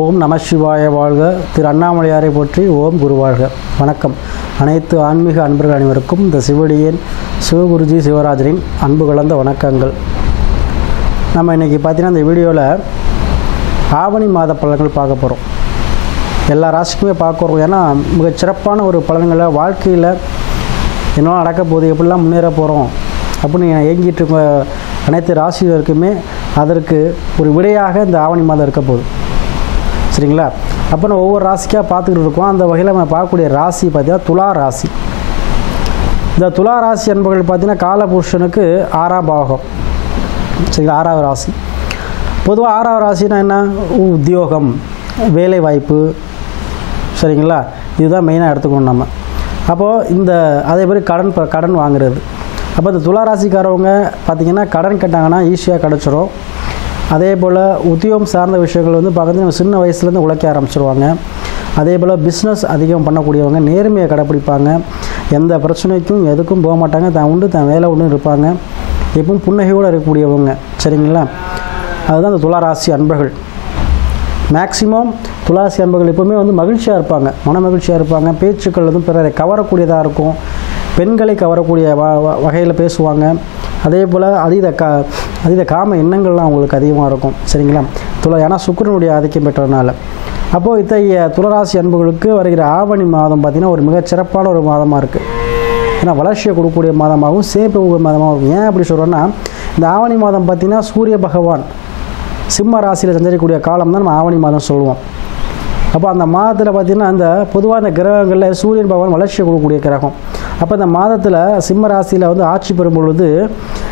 ஓம் நம சிவாய வாழ்க. திரு அண்ணாமலையாரை போற்றி. ஓம் குரு வாழ்க. வணக்கம். அனைத்து ஆன்மீக அன்பர்கள் அனைவருக்கும் இந்த சிவடியின் சிவகுருஜி சிவராஜரின் அன்பு கலந்த வணக்கங்கள். நம்ம இன்றைக்கி பார்த்தீங்கன்னா இந்த வீடியோவில் ஆவணி மாத பலன்கள் பார்க்க போகிறோம். எல்லா ராசிக்குமே பார்க்குறோம். ஏன்னா மிகச் சிறப்பான ஒரு பலன்களை வாழ்க்கையில் என்ன நடக்க போகுது, எப்படிலாம் முன்னேற போகிறோம் அப்படின்னு ஏங்கிட்டு இருக்க அனைத்து ராசிகளுக்குமே அதற்கு ஒரு விடையாக இந்த ஆவணி மாதம் இருக்க போகுது. சரிங்களா? அப்போ நம்ம ஒவ்வொரு ராசிக்காக பார்த்துக்கிட்டு இருக்கோம். அந்த வகையில் நம்ம பார்க்கக்கூடிய ராசி பார்த்திங்கன்னா துலா ராசி. இந்த துலா ராசி என்பவர்கள் பார்த்திங்கன்னா காலபுருஷனுக்கு 6ஆம் பாவகம். சரிங்களா? 6வது ராசி. பொதுவாக 6வது ராசினா என்ன? உத்தியோகம், வேலை வாய்ப்பு. சரிங்களா? இதுதான் மெயினாக எடுத்துக்கணும் நம்ம. அப்போது இந்த அதே மாதிரி கடன் வாங்குறது. அப்போ இந்த துலா ராசிக்காரவங்க பார்த்திங்கன்னா கடன் கேட்டாங்கன்னா ஈஸியாக கிடச்சிரும். அதே போல் உத்தியோகம் சார்ந்த விஷயங்கள் பார்த்திங்கன்னா சின்ன வயசுலேருந்து உழைக்க ஆரம்பிச்சிருவாங்க. அதே போல் பிஸ்னஸ் அதிகம் பண்ணக்கூடியவங்க நேர்மையை கடைப்பிடிப்பாங்க. எந்த பிரச்சனைக்கும் எதுக்கும் போக மாட்டாங்க. தான் உண்டு தான் வேலை உண்டு இருப்பாங்க. எப்பவும் புன்னகையோடு இருக்கக்கூடியவங்க. சரிங்களா? அதுதான் இந்த துளாராசி அன்பர்கள். மேக்சிமம் துளாராசி அன்பர்கள் எப்போவுமே மகிழ்ச்சியாக இருப்பாங்க, மன மகிழ்ச்சியாக இருப்பாங்க. பேச்சுக்கள் பிறரை கவரக்கூடியதாக இருக்கும். பெண்களை கவரக்கூடிய வகையில் பேசுவாங்க. அதே போல் அதீத காம எண்ணங்கள்லாம் அவங்களுக்கு அதிகமாக இருக்கும். சரிங்களா? ஏன்னா சுக்கிரனுடைய ஆதிக்கம் பெற்றதுனால. அப்போது இத்தகைய துளராசி அன்புகளுக்கு வருகிற ஆவணி மாதம் பார்த்திங்கன்னா ஒரு மிகச் சிறப்பான ஒரு மாதமாக இருக்குது. ஏன்னா வளர்ச்சியை கொடுக்கக்கூடிய மாதமாகவும் சேமிப்பு மாதமாகவும் இருக்கும். ஏன் அப்படி சொல்கிறோன்னா, இந்த ஆவணி மாதம் பார்த்திங்கன்னா சூரிய பகவான் சிம்ம ராசியில் சஞ்சரிக்கக்கூடிய காலம் தான் நம்ம ஆவணி மாதம் சொல்லுவோம். அப்போ அந்த மாதத்தில் பார்த்திங்கன்னா அந்த பொதுவாக இந்த கிரகங்களில் சூரியன் பகவான் வளர்ச்சியை கொடுக்கக்கூடிய கிரகம். அப்போ இந்த மாதத்தில் சிம்ம ராசியில் ஆட்சி பெறும் பொழுது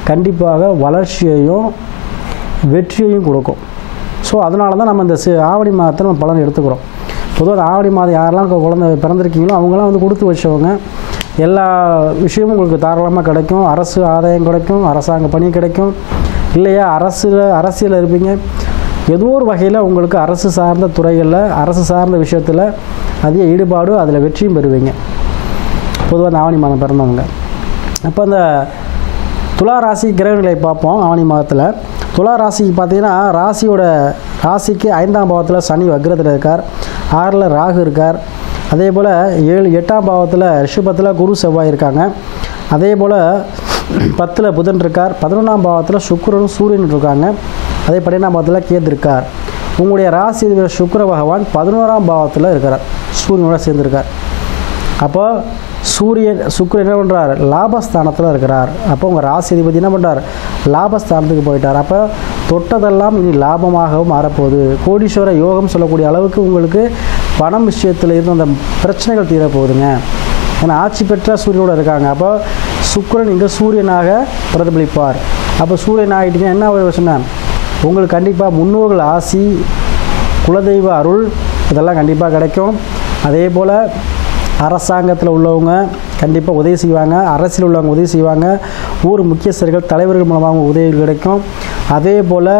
கண்டிப்பாக வளர்ச்சியையும் வெற்றியையும் கொடுக்கும். ஸோ அதனால தான் நம்ம இந்த ஆவணி மாதத்தை நம்ம பலன் எடுத்துக்கிறோம். பொதுவாக அந்த ஆவணி மாதம் யாரெல்லாம் குழந்தை பிறந்திருக்கீங்களோ அவங்களாம் கொடுத்து வச்சவங்க. எல்லா விஷயமும் உங்களுக்கு தாராளமாக கிடைக்கும். அரசு ஆதாயம் கிடைக்கும், அரசாங்க பணி கிடைக்கும். இல்லையா அரசியல் இருப்பீங்க. ஏதோ ஒரு வகையில் உங்களுக்கு அரசு சார்ந்த துறைகளில் அரசு சார்ந்த விஷயத்தில் அதிக ஈடுபாடு, அதில் வெற்றியும் பெறுவீங்க. பொதுவாக அந்த ஆவணி மாதம் பிறந்தவங்க. அப்போ அந்த துலா ராசி கிரகங்களை பார்ப்போம். ஆவணி மாதத்தில் துலா ராசிக்கு பார்த்திங்கன்னா ராசிக்கு 5ஆம் பாவத்தில் சனி வக்ரத்தில் இருக்கார். 6ல் ராகு இருக்கார். அதே போல் 8ஆம் பாவத்தில் ரிஷபத்தில் குரு செவ்வாய் இருக்காங்க. அதே போல் 10ல் புதன் இருக்கார். 11ஆம் பாவத்தில் சுக்கிரனும் சூரியன் இருக்காங்க. அதே 12ஆம் பாவத்தில் கேது இருக்கார். உங்களுடைய ராசி சுக்கிர பகவான் 11ஆம் பாவத்தில் இருக்கிறார், சூரியனோட சேர்ந்துருக்கார். அப்போ சுக்கிரன் என்ன பண்ணுறார்? லாபஸ்தானத்தில் இருக்கிறார். அப்போ உங்கள் ராசி அதிபதி என்ன பண்ணுறார்? லாபஸ்தானத்துக்கு போயிட்டார். அப்போ தொட்டதெல்லாம் இனி லாபமாகவும் மாறப்போகுது. கோடீஸ்வர யோகம் சொல்லக்கூடிய அளவுக்கு உங்களுக்கு பணம் விஷயத்தில் இருந்து அந்த பிரச்சனைகள் தீரப்போகுதுங்க. ஏன்னா ஆட்சி பெற்ற சூரியனோடு இருக்காங்க. அப்போ சுக்கிரன் இங்கே சூரியனாக பிரதிபலிப்பார். அப்போ சூரியன் ஆகிட்டீங்கன்னா என்ன சொன்னேன்? உங்களுக்கு கண்டிப்பாக முன்னோர்கள் ஆசி, குலதெய்வ அருள் இதெல்லாம் கண்டிப்பாக கிடைக்கும். அதே போல் அரசாங்கத்தில் உள்ளவங்க கண்டிப்பாக உதவி செய்வாங்க. அரசியல் உள்ளவங்க உதவி செய்வாங்க. ஊர் முக்கியஸ்தர்கள் தலைவர்கள் மூலமாக உதவி கிடைக்கும். அதே போல்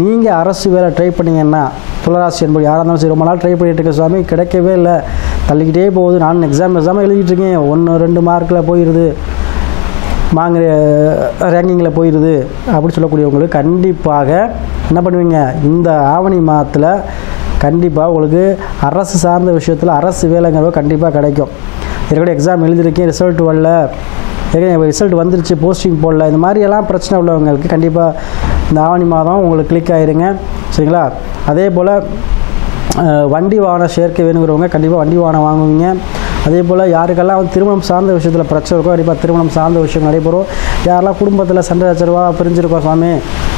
நீங்கள் அரசு வேலை ட்ரை பண்ணிங்கன்னா துளராசி என்பது யாராக இருந்தாலும் சரி, ரொம்ப நாள் ட்ரை பண்ணிகிட்டு இருக்க சுவாமி கிடைக்கவே இல்லை, தள்ளிக்கிட்டே போகுது, நான் எக்ஸாம் எழுதிட்டு இருக்கேன், 1-2 மார்க்கில் போயிடுது, ரேங்கிங்கில் போயிடுது அப்படின்னு சொல்லக்கூடியவங்களுக்கு கண்டிப்பாக என்ன பண்ணுவீங்க? இந்த ஆவணி மாதத்தில் கண்டிப்பாக உங்களுக்கு அரசு சார்ந்த விஷயத்தில் அரசு வேலைங்கிறவங்க கண்டிப்பாக கிடைக்கும். ஏற்கனவே எக்ஸாம் எழுதியிருக்கேன், ரிசல்ட் வரல, ரிசல்ட் வந்துருச்சு, போஸ்டிங் போடல, இந்த மாதிரியெல்லாம் பிரச்சனை உள்ளவங்களுக்கு கண்டிப்பாக இந்த ஆவணி மாதம் உங்களுக்கு கிளிக் ஆகிருங்க. சரிங்களா? அதே போல் வண்டி வாகன சேர்க்கை வேணுங்கிறவங்க கண்டிப்பாக வண்டி வாகனம் வாங்குவீங்க. அதே போல் யாருக்கெல்லாம் திருமணம் சார்ந்த விஷயத்தில் பிரச்சனை இருக்கோ கண்டிப்பாக திருமணம் சார்ந்த விஷயம் நடைபெறும். யாரெல்லாம் குடும்பத்தில் சண்டை சச்சரவா பிரிஞ்சிருக்கோம் சுவாமி,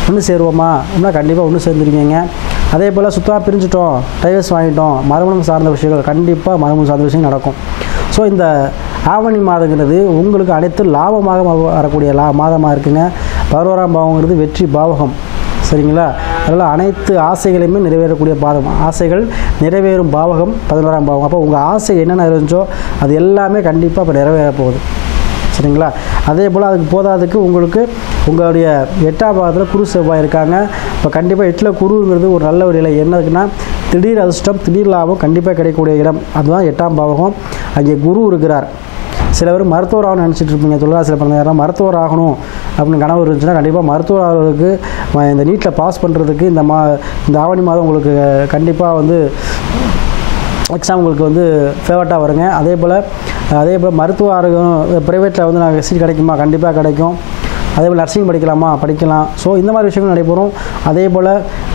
ஒன்று சேருவோமா அப்படின்னா கண்டிப்பாக ஒன்று சேர்ந்துருக்கீங்க. அதே போல் சுத்தமாக பிரிஞ்சிட்டோம், டைவர்ஸ் வாங்கிட்டோம், மறுமணம் சார்ந்த விஷயங்கள் கண்டிப்பாக மறுமணம் சார்ந்த விஷயம் நடக்கும். ஸோ இந்த ஆவணி மாதங்கிறது உங்களுக்கு அனைத்து லாபமாக வரக்கூடிய மாதமாக இருக்குங்க. 11ஆம் பாவங்கிறது வெற்றி பாவகம். சரிங்களா? அதனால் அனைத்து ஆசைகளையுமே நிறைவேறக்கூடிய பாதம். ஆசைகள் நிறைவேறும் பாவகம் 11ஆம் பாவம். அப்போ உங்கள் ஆசை என்னென்ன இருந்துச்சோ அது எல்லாமே கண்டிப்பாக இப்போ நிறைவேற போகுது. சரிங்களா? அதே போல் அதுக்கு போதாதுக்கு உங்களுக்கு உங்களுடைய 8ஆம் பாவத்தில் குரு செவ்வாய் இருக்காங்க. இப்போ கண்டிப்பாக 8ல் குருங்கிறது ஒரு நல்ல ஒரு நிலை. என்னதுக்குன்னா திடீர் அதிர்ஷ்டம், திடீர் லாபம் கண்டிப்பாக கிடைக்கக்கூடிய இடம். அதுதான் 8ஆம் பாவகம். அங்கே குரு இருக்கிறார். சில பேர் மருத்துவர் ஆகணும்னு நினச்சிட்டு இருப்பீங்க. துளாராசியில் பிறந்த யாரும் மருத்துவர் ஆகணும் அப்படின்னு கனவு இருந்துச்சுன்னா கண்டிப்பாக மருத்துவர் ஆகிறதுக்கு இந்த நீட்டில் பாஸ் பண்ணுறதுக்கு இந்த ஆவணி மாதம் உங்களுக்கு கண்டிப்பாக வந்து எக்ஸாம் உங்களுக்கு வந்து ஃபேவரட்டாக வருங்க. அதே போல் மருத்துவ ஆரோக்கியம் ப்ரைவேட்டில் வந்து நாங்கள் சீட் கிடைக்குமா? கண்டிப்பாக கிடைக்கும். அதே போல் நர்சிங் படிக்கலாமா? படிக்கலாம். ஸோ இந்த மாதிரி விஷயங்கள் நடைபெறும். அதே போல்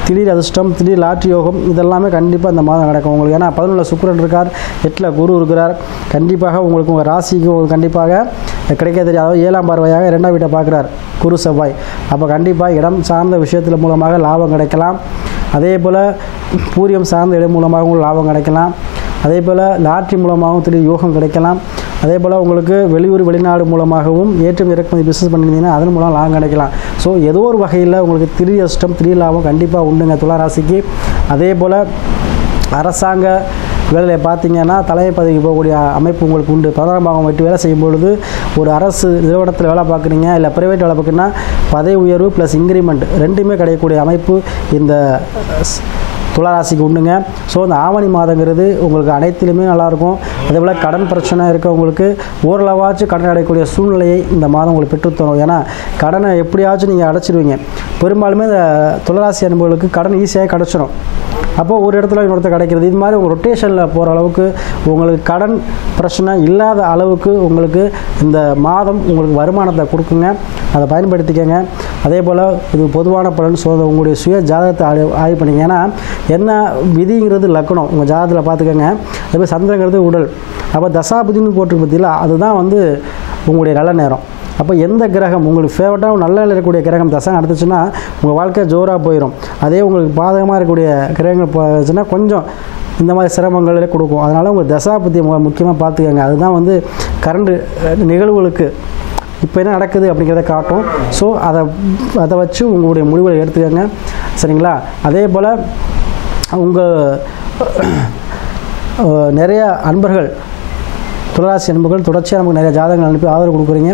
திடீர் அதிர்ஷ்டம், திடீர் லாட்ரி யோகம் இதெல்லாமே கண்டிப்பாக இந்த மாதம் நடக்கும் உங்களுக்கு. ஏன்னா 11 சுக்கிரன் இருக்கார், 8 குரு இருக்கிறார். கண்டிப்பாக உங்களுக்கு உங்கள் ராசிக்கு கண்டிப்பாக கிடைக்க தெரியாது. அதாவது 7ஆம் பார்வையாக 2ஆம் வீட்டை பார்க்குறார் குரு செவ்வாய். அப்போ கண்டிப்பாக இடம் சார்ந்த விஷயத்தில் மூலமாக லாபம் கிடைக்கலாம். அதே போல் பூரியம் சார்ந்த இடம் மூலமாகவும் லாபம் கிடைக்கலாம். அதே போல் லாட்ரி மூலமாகவும் திடீர் யோகம் கிடைக்கலாம். அதே போல் உங்களுக்கு வெளியூர் வெளிநாடு மூலமாகவும் ஏற்றும் இறக்குமதி பிஸ்னஸ் பண்ணியிருந்தீங்கன்னா அதன் மூலம் லாபம் கிடைக்கலாம். ஸோ ஏதோ ஒரு வகையில் உங்களுக்கு திடீர் அதிர்ஷ்டம், திடீர் லாபம் கண்டிப்பாக உண்டுங்க துளாராசிக்கு. அதே போல் அரசாங்க வேலையை பார்த்தீங்கன்னா தலைமை பதவிக்கு போகக்கூடிய அமைப்பு உங்களுக்கு உண்டு. 11ஆம் பாகம் விட்டு வேலை செய்யும் பொழுது ஒரு அரசு நிறுவனத்தில் வேலை பார்க்குறீங்க, இல்லை ப்ரைவேட் வேலை பார்க்குறீங்கன்னா பதவி உயர்வு ப்ளஸ் இன்க்ரிமெண்ட் ரெண்டுமே கிடைக்கக்கூடிய அமைப்பு இந்த துளாராசிக்கு உண்டுங்க. ஸோ இந்த ஆவணி மாதங்கிறது உங்களுக்கு அனைத்திலுமே நல்லாயிருக்கும். அதே போல் கடன் பிரச்சனை இருக்கவங்களுக்கு ஓரளவாச்சும் கடன் அடையக்கூடிய சூழ்நிலையை இந்த மாதம் உங்களுக்கு பெற்றுத்தரும். ஏன்னா கடனை எப்படியாச்சும் நீங்கள் அடைச்சிடுவீங்க. பெரும்பாலுமே இந்த துளாராசி அன்பர்களுக்கு கடன் ஈஸியாக கிடச்சிடும். அப்போது ஒரு இடத்துல இன்னொருத்தர் கிடைக்கிறது. இது மாதிரி உங்கள் ரொட்டேஷனில் போகிற அளவுக்கு உங்களுக்கு கடன் பிரச்சனை இல்லாத அளவுக்கு உங்களுக்கு இந்த மாதம் உங்களுக்கு வருமானத்தை கொடுக்குங்க. அதை பயன்படுத்திக்கங்க. அதே போல் இது பொதுவான பலன். உங்களுடைய சுய ஜாதகத்தை ஆய்வு பண்ணிங்க. ஏன்னா என்ன விதிங்கிறது லக்னம் உங்கள் ஜாதகத்தில் பார்த்துக்கோங்க. அதே போல் சந்திரங்கிறது உடல். அப்போ தசாபதினு போட்டிருக்கு பார்த்தீங்களா, அதுதான் வந்து உங்களுடைய நல்ல நேரம். அப்போ எந்த கிரகம் உங்களுக்கு ஃபேவரட்டாக நல்ல இருக்கக்கூடிய கிரகம் தசை நடத்துச்சுன்னா உங்கள் வாழ்க்கை ஜோராக போயிடும். அதே உங்களுக்கு பாதகமாக இருக்கக்கூடிய கிரகங்கள் போச்சுன்னா கொஞ்சம் இந்த மாதிரி சிரமங்களே கொடுக்கும். அதனால் உங்கள் தசாபதியை முக்கியமாக பார்த்துக்கோங்க. அதுதான் வந்து கரண்ட் நிகழ்வுகளுக்கு இப்போ என்ன நடக்குது அப்படிங்கிறத காட்டும். ஸோ அதை வச்சு உங்களுடைய முடிவுகளை எடுத்துக்கோங்க. சரிங்களா? அதே போல் உங்கள் நிறைய அன்பர்கள் துளாராசி அன்பர்கள் தொடர்ச்சியாக நமக்கு நிறைய ஜாதகங்கள் அனுப்பி ஆதரவு கொடுக்குறீங்க.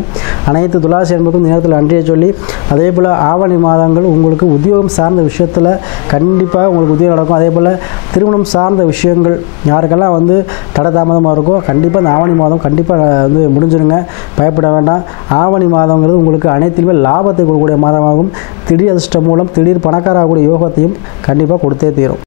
அனைத்து துளாராசி அன்பர்களுக்கும் நேரத்தில் நன்றியை சொல்லி, அதே போல் ஆவணி மாதங்கள் உங்களுக்கு உத்தியோகம் சார்ந்த விஷயத்தில் கண்டிப்பாக உங்களுக்கு உத்தியோகம் நடக்கும். அதே போல் திருமணம் சார்ந்த விஷயங்கள் யாருக்கெல்லாம் வந்து தடை தாமதமாக இருக்கோ கண்டிப்பாக இந்த ஆவணி மாதம் கண்டிப்பாக வந்து முடிஞ்சிருங்க. பயப்பட வேண்டாம். ஆவணி மாதங்கிறது உங்களுக்கு அனைத்திலுமே லாபத்தை கொடுக்கக்கூடிய மாதமாகும். திடீர் அதிர்ஷ்டம் மூலம் திடீர் பணக்காரக்கூடிய யோகத்தையும் கண்டிப்பாக கொடுத்தே தீரும்.